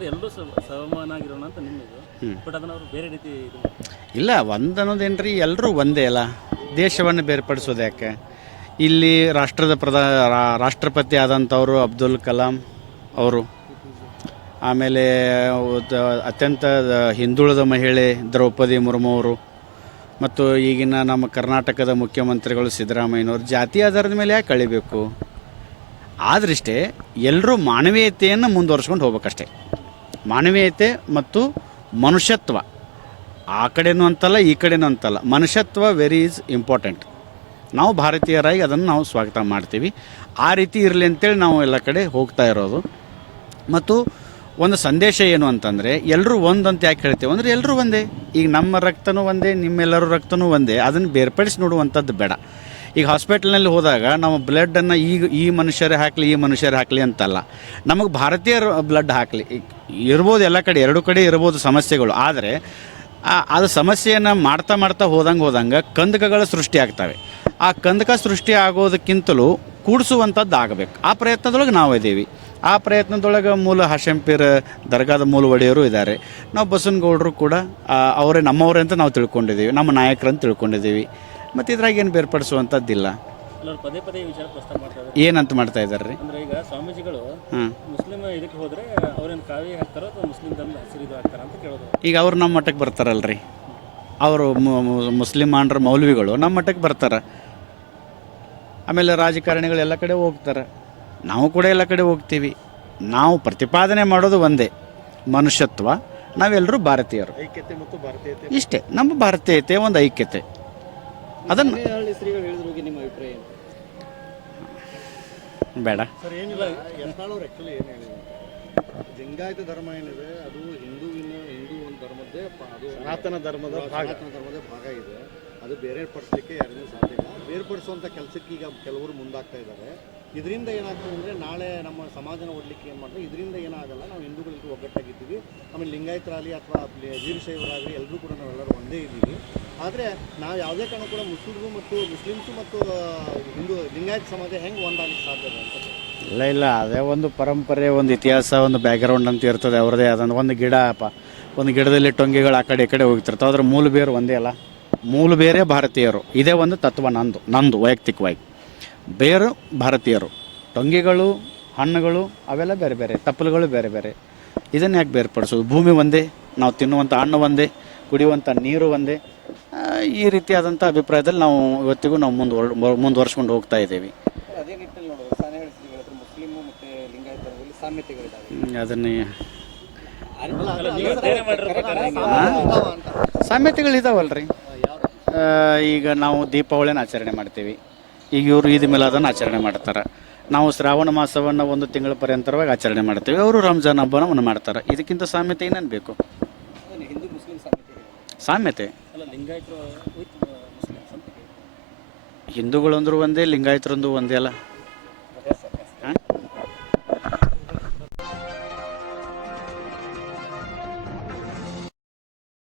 ಅಂದ್ರೆ ಎಲ್ಲರೂ ಸಮಾನ ಆಗಿರೋಣ ಅಂತ ನಿಮ್ಮದು. ಬಟ್ ಅದನ್ನ ಅವರು ಬೇರೆ ರೀತಿ ಇದು ಇಲ್ಲ ಒಂದು ಅನ್ನೋದೇನ್ರಿ ಎಲ್ಲರೂ ಒಂದೇ ಅಲ್ಲ. ದೇಶವನ್ನು ಬೇರ್ಪಡಿಸೋದು ಯಾಕೆ? ಇಲ್ಲಿ ರಾಷ್ಟ್ರದ ಪ್ರಧಾ ರಾ- ರಾಷ್ಟ್ರಪತಿ ಆದಂಥವರು ಅಬ್ದುಲ್ ಕಲಾಂ ಅವರು ಆಮೇಲೆ ಉದ- ಅತ್ಯಂತ ಹಿಂದುಳಿದ ಮಹಿಳೆ ದ್ರೌಪದಿ ಮುರ್ಮು ಅವರು ಮತ್ತು ಈಗಿನ ನಮ್ಮ ಕರ್ನಾಟಕದ ಮುಖ್ಯಮಂತ್ರಿಗಳು ಸಿದ್ದರಾಮಯ್ಯನವರು ಜಾತಿ ಆಧಾರದ ಮೇಲೆ ಯಾಕೆ ಕಳಿಬೇಕು? ಆದರಿಷ್ಟೇ ಎಲ್ಲರೂ ಮಾನವೀಯತೆಯನ್ನು ಮುಂದುವರ್ಸ್ಕೊಂಡು ಹೋಗ್ಬೇಕಷ್ಟೇ. ಮಾನವೀಯತೆ ಮತ್ತು ಮನುಷ್ಯತ್ವ. ಆ ಕಡೆನೂ ಅಂತಲ್ಲ, ಈ ಕಡೆನೂ ಅಂತಲ್ಲ. ಮನುಷ್ಯತ್ವ ವೆರಿ ಈಸ್ ಇಂಪಾರ್ಟೆಂಟ್ ನಾವು ಭಾರತೀಯರಾಗಿ ಅದನ್ನು ನಾವು ಸ್ವಾಗತ ಮಾಡ್ತೀವಿ. ಆ ರೀತಿ ಇರಲಿ ಅಂತೇಳಿ ನಾವು ಎಲ್ಲ ಕಡೆ ಹೋಗ್ತಾ ಇರೋದು. ಮತ್ತು ಒಂದು ಸಂದೇಶ ಏನು ಅಂತಂದರೆ ಎಲ್ಲರೂ ಒಂದಂತ ಯಾಕೆ ಹೇಳ್ತೇವೆ ಅಂದರೆ ಎಲ್ಲರೂ ಒಂದೇ. ಈಗ ನಮ್ಮ ರಕ್ತನೂ ಒಂದೇ, ನಿಮ್ಮೆಲ್ಲರ ರಕ್ತನೂ ಒಂದೇ. ಅದನ್ನು ಬೇರ್ಪಡಿಸಿ ನೋಡುವಂಥದ್ದು ಬೇಡ. ಈಗ ಹಾಸ್ಪಿಟ್ಲ್ನಲ್ಲಿ ಹೋದಾಗ ನಮ್ಮ ಬ್ಲಡ್ಡನ್ನು ಈಗ ಈ ಮನುಷ್ಯರೇ ಹಾಕಲಿ, ಈ ಮನುಷ್ಯರೇ ಹಾಕಲಿ ಅಂತಲ್ಲ. ನಮಗೆ ಭಾರತೀಯರು ಬ್ಲಡ್ ಹಾಕಲಿ. ಇರ್ಬೋದು ಎಲ್ಲ ಕಡೆ, ಎರಡು ಕಡೆ ಇರ್ಬೋದು ಸಮಸ್ಯೆಗಳು. ಆದರೆ ಅದು ಸಮಸ್ಯೆಯನ್ನು ಮಾಡ್ತಾ ಮಾಡ್ತಾ ಹೋದಂಗೆ ಹೋದಂಗೆ ಕಂದಕಗಳ ಸೃಷ್ಟಿ ಆಗ್ತವೆ. ಆ ಕಂದಕ ಸೃಷ್ಟಿ ಆಗೋದಕ್ಕಿಂತಲೂ ಕೂಡಿಸುವಂಥದ್ದು ಆಗಬೇಕು ಆ ಪ್ರಯತ್ನದೊಳಗೆ ನಾವು ಇದ್ದೀವಿ ಆ ಪ್ರಯತ್ನದೊಳಗೆ ಮೂಲ ಹಾಶಂಪೀರ್ ದರ್ಗಾದ ಮೂಲ ಒಡೆಯರು ಇದ್ದಾರೆ ನಾವು ಬಸವನಗೌಡರು ಕೂಡ ಅವರೇ ನಮ್ಮವರೇ ಅಂತ ನಾವು ತಿಳ್ಕೊಂಡಿದ್ದೀವಿ ನಮ್ಮ ನಾಯಕರಂತ ತಿಳ್ಕೊಂಡಿದ್ದೀವಿ ಮತ್ತು ಇದ್ರಾಗ ಏನು ಬೇರ್ಪಡಿಸುವಂಥದ್ದಿಲ್ಲ ಎಲ್ಲರೂ ಪದೇ ಪದೇ ಈ ವಿಚಾರ ಪ್ರಸ್ತಾಪ ಮಾಡ್ತಾ ಇದ್ದಾರೆ. ಏನಂತ ಮಾಡ್ತಾ ಇದ್ದಾರೆ ರೀ ಅಂದ್ರೆ ಈಗ ಸ್ವಾಮೀಜಿಗಳು ಹಾಂ. ಮುಸ್ಲಿಂ ಇದಕ್ಕೆ ಹೋದ್ರೆ ಅವ್ರೇನು ಕಾವಿ ಹಾಕ್ತಾರೋ ಅಥವಾ ಮುಸ್ಲಿಂ ಧರ್ಮದ ಹಸಿರು ಇದು ಹಾಕ್ತಾರ ಅಂತ ಕೇಳೋದು. ಈಗ ಅವ್ರು ನಮ್ಮ ಮಟ್ಟಕ್ಕೆ ಬರ್ತಾರಲ್ರಿ. ಅವರು ಮುಸ್ಲಿಂ ಆಂಡ್ರ ಮೌಲ್ವಿಗಳು ನಮ್ಮ ಮಟ್ಟಕ್ಕೆ ಬರ್ತಾರೆ. ಆಮೇಲೆ ರಾಜಕಾರಣಿಗಳು ಎಲ್ಲ ಕಡೆ ಹೋಗ್ತಾರೆ. ನಾವು ಕೂಡ ಎಲ್ಲ ಕಡೆ ಹೋಗ್ತೀವಿ. ನಾವು ಪ್ರತಿಪಾದನೆ ಮಾಡೋದು ಒಂದೇ ಮನುಷ್ಯತ್ವ. ನಾವೆಲ್ಲರೂ ಭಾರತೀಯರು. ಐಕ್ಯತೆ ಮತ್ತು ಭಾರತೀಯತೆ. ಇಷ್ಟೇ ನಮ್ಮ ಭಾರತೀಯತೆ ಒಂದು ಐಕ್ಯತೆ. ಅದನ್ನು ಹಳ್ಳಿ ಶ್ರೀಗಳು ಹೇಳಿದ್ರ ಬಗ್ಗೆ ನಿಮ್ಮ ಅಭಿಪ್ರಾಯ ಏನು? ಬೇಡ. ಲಿಂಗಾಯತ ಧರ್ಮ ಏನಿದೆ ಅದು ಹಿಂದೂವಿನ ಹಿಂದೂ ಒಂದು ಧರ್ಮದ್ದೇ ಅದು ಸನಾತನ ಧರ್ಮದ ಸನಾತನ ಧರ್ಮದ ಭಾಗ ಇದೆ. ಅದು ಬೇರೆ ಪಡಿಸ್ಲಿಕ್ಕೆ ಯಾರಿಗೂ ಸಾಧ್ಯ ಇಲ್ಲ. ಬೇರ್ಪಡಿಸುವಂಥ ಕೆಲಸಕ್ಕೆ ಈಗ ಕೆಲವರು ಮುಂದಾಗ್ತಾ ಇದ್ದಾರೆ. ಇದರಿಂದ ಏನಾಗ್ತದೆ ಅಂದರೆ ನಾಳೆ ನಮ್ಮ ಸಮಾಜನ ಓಡಲಿಕ್ಕೆ ಏನು ಮಾಡ್ತಾರೆ? ಇದರಿಂದ ಏನಾಗಲ್ಲ, ನಾವು ಹಿಂದೂಗಳಿಗೆ ಒಗ್ಗಟ್ಟಾಗಿದ್ದೀವಿ. ಆಮೇಲೆ ಲಿಂಗಾಯತರಾಗಲಿ ಅಥವಾ ವೀರಶೈವರಾಗಲಿ ಎಲ್ಲರೂ ಕೂಡ ನಾವೆಲ್ಲರೂ ಒಂದೇ ಇದ್ದೀವಿ. ಆದರೆ ನಾವು ಯಾವುದೇ ಕಾರಣ ಕೂಡ ಮುಸ್ಲಿಮ್ಸು ಮತ್ತು ಮುಸ್ಲಿಮ್ಸು ಮತ್ತು ಹಿಂದೂ ಲಿಂಗಾಯತ ಸಮಾಜ ಹೆಂಗೆ ಒಂದಾಗಲಿಕ್ಕೆ ಸಾಧ್ಯ ಇದೆ ಅಂತ ಇಲ್ಲ ಇಲ್ಲ. ಅದೇ ಒಂದು ಪರಂಪರೆ, ಒಂದು ಇತಿಹಾಸ, ಒಂದು ಬ್ಯಾಕ್ಗ್ರೌಂಡ್ ಅಂತ ಇರ್ತದೆ. ಅವ್ರದ್ದೇ ಆದಂಥ ಒಂದು ಗಿಡ ಅಪ್ಪ ಒಂದು ಗಿಡದಲ್ಲಿ ಟೊಂಗಿಗಳು ಆ ಕಡೆ ಈ ಕಡೆ ಹೋಗ್ತಿರ್ತಾವೆ. ಅದ್ರ ಮೂಲ ಬೇರು ಒಂದೇ ಅಲ್ಲ. ಮೂಲ ಬೇರೆ ಭಾರತೀಯರು ಇದೇ ಒಂದು ತತ್ವ ನಂದು ನಂದು ವೈಯಕ್ತಿಕವಾಗಿ ಬೇರು ಭಾರತೀಯರು ಟೊಂಗಿಗಳು ಹಣ್ಣುಗಳು ಅವೆಲ್ಲ ಬೇರೆ ಬೇರೆ ತಪ್ಪಲುಗಳು ಬೇರೆ ಬೇರೆ ಇದನ್ನು ಯಾಕೆ ಬೇರ್ಪಡಿಸೋದು ಭೂಮಿ ಒಂದೇ ನಾವು ತಿನ್ನುವಂಥ ಹಣ್ಣು ಒಂದೇ ಕುಡಿಯುವಂಥ ನೀರು ಒಂದೇ ಈ ರೀತಿಯಾದಂಥ ಅಭಿಪ್ರಾಯದಲ್ಲಿ ನಾವು ಇವತ್ತಿಗೂ ನಾವು ಮುಂದುವರ್ ಮುಂದುವರ್ಸ್ಕೊಂಡು ಹೋಗ್ತಾ ಇದ್ದೀವಿ ಅದನ್ನೇ ನೀವು ಆ, ಈಗ ನಾವು ದೀಪಾವಳಿನ ಆಚರಣೆ ಮಾಡ್ತೀವಿ. ಈಗ ಇವರು ಈದ್ ಮಿಲಾದನ್ನು ಆಚರಣೆ ಮಾಡ್ತಾರೆ. ನಾವು ಶ್ರಾವಣ ಮಾಸವನ್ನು ಒಂದು ತಿಂಗಳ ಪರ್ಯಂತರವಾಗಿ ಆಚರಣೆ ಮಾಡ್ತೀವಿ. ಅವರು ರಂಜಾನ್ ಹಬ್ಬನವನ್ನು ಮಾಡ್ತಾರೆ. ಇದಕ್ಕಿಂತ ಸಾಮ್ಯತೆ ಏನೇನು ಬೇಕು? ಹಿಂದೂ ಮುಸ್ಲಿಂ ಸಾಮ್ಯತೆ ಸಾಮ್ಯತೆ? ಅಲ್ಲ ಲಿಂಗಾಯತರು ವಿತ್ ಹಿಂದೂಗಳಂದ್ರೂ ಒಂದೇ ಲಿಂಗಾಯತರಂದು ಒಂದೇ ಅಲ್ಲ.